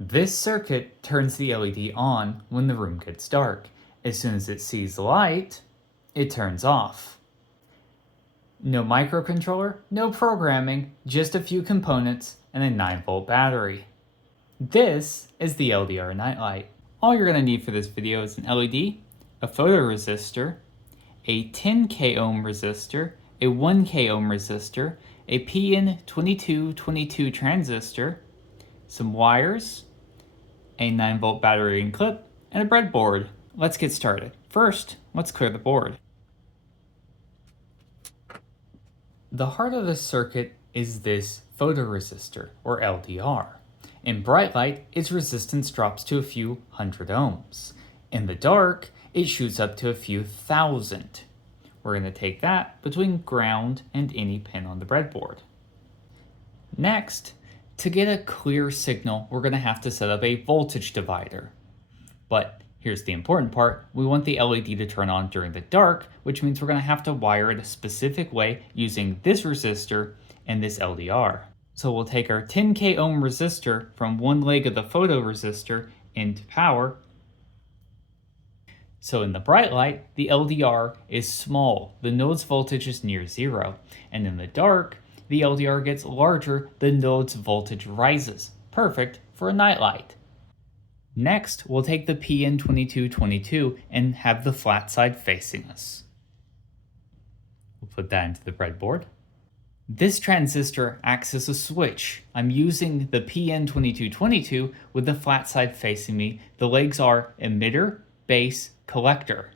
This circuit turns the LED on when the room gets dark. As soon as it sees light, it turns off. No microcontroller, no programming, just a few components and a 9-volt battery. This is the LDR nightlight. All you're going to need for this video is an LED, a photoresistor, a 10K ohm resistor, a 1K ohm resistor, a PN2222 transistor, some wires, a 9-volt battery and clip, and a breadboard. Let's get started. First, let's clear the board. The heart of the circuit is this photoresistor, or LDR. In bright light, its resistance drops to a few hundred ohms. In the dark, it shoots up to a few thousand. We're going to take that between ground and any pin on the breadboard. Next, to get a clear signal, we're going to have to set up a voltage divider. But here's the important part. We want the LED to turn on during the dark, which means we're going to have to wire it a specific way using this resistor and this LDR. So we'll take our 10K ohm resistor from one leg of the photoresistor into power. So in the bright light, the LDR is small. The node's voltage is near zero. And in the dark, the LDR gets larger, the node's voltage rises. Perfect for a nightlight. Next, we'll take the PN2222 and have the flat side facing us. We'll put that into the breadboard. This transistor acts as a switch. I'm using the PN2222 with the flat side facing me. The legs are emitter, base, collector.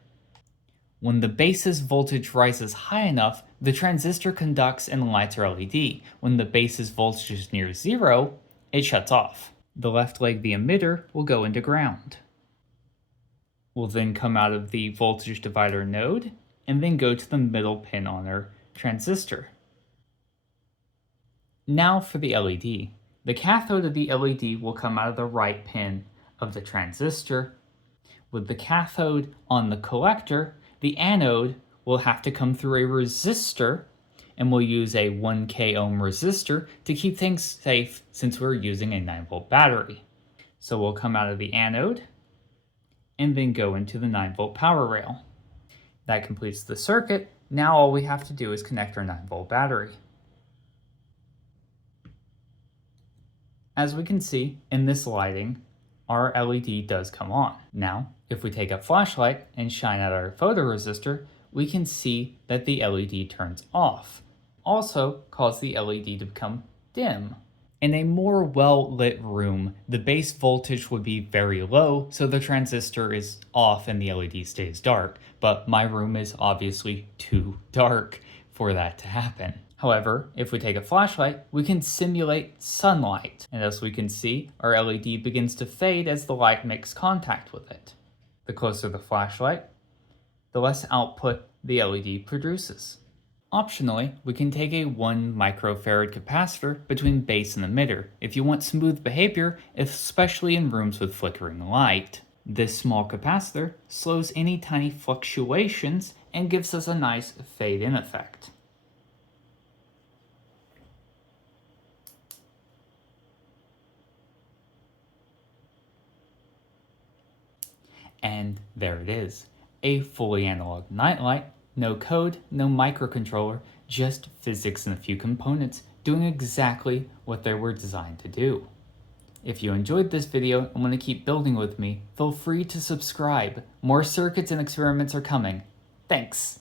When the base's voltage rises high enough, the transistor conducts and lights our LED. When the base's voltage is near zero, it shuts off. The left leg, the emitter, will go into ground. We'll then come out of the voltage divider node and then go to the middle pin on our transistor. Now for the LED. The cathode of the LED will come out of the right pin of the transistor. With the cathode on the collector, the anode will have to come through a resistor, and we'll use a 1K ohm resistor to keep things safe since we're using a 9-volt battery. So we'll come out of the anode and then go into the 9-volt power rail. That completes the circuit. Now all we have to do is connect our 9-volt battery. As we can see in this lighting, our LED does come on. Now, if we take a flashlight and shine at our photoresistor, we can see that the LED turns off. Also cause the LED to become dim. In a more well-lit room, the base voltage would be very low, so the transistor is off and the LED stays dark. But my room is obviously too dark for that to happen. However, if we take a flashlight, we can simulate sunlight. And as we can see, our LED begins to fade as the light makes contact with it. The closer the flashlight, the less output the LED produces. Optionally, we can take a 1 microfarad capacitor between base and emitter if you want smooth behavior, especially in rooms with flickering light. This small capacitor slows any tiny fluctuations and gives us a nice fade-in effect. And there it is, a fully analog nightlight. No code, no microcontroller, just physics and a few components doing exactly what they were designed to do. If you enjoyed this video and want to keep building with me, feel free to subscribe. More circuits and experiments are coming. Thanks!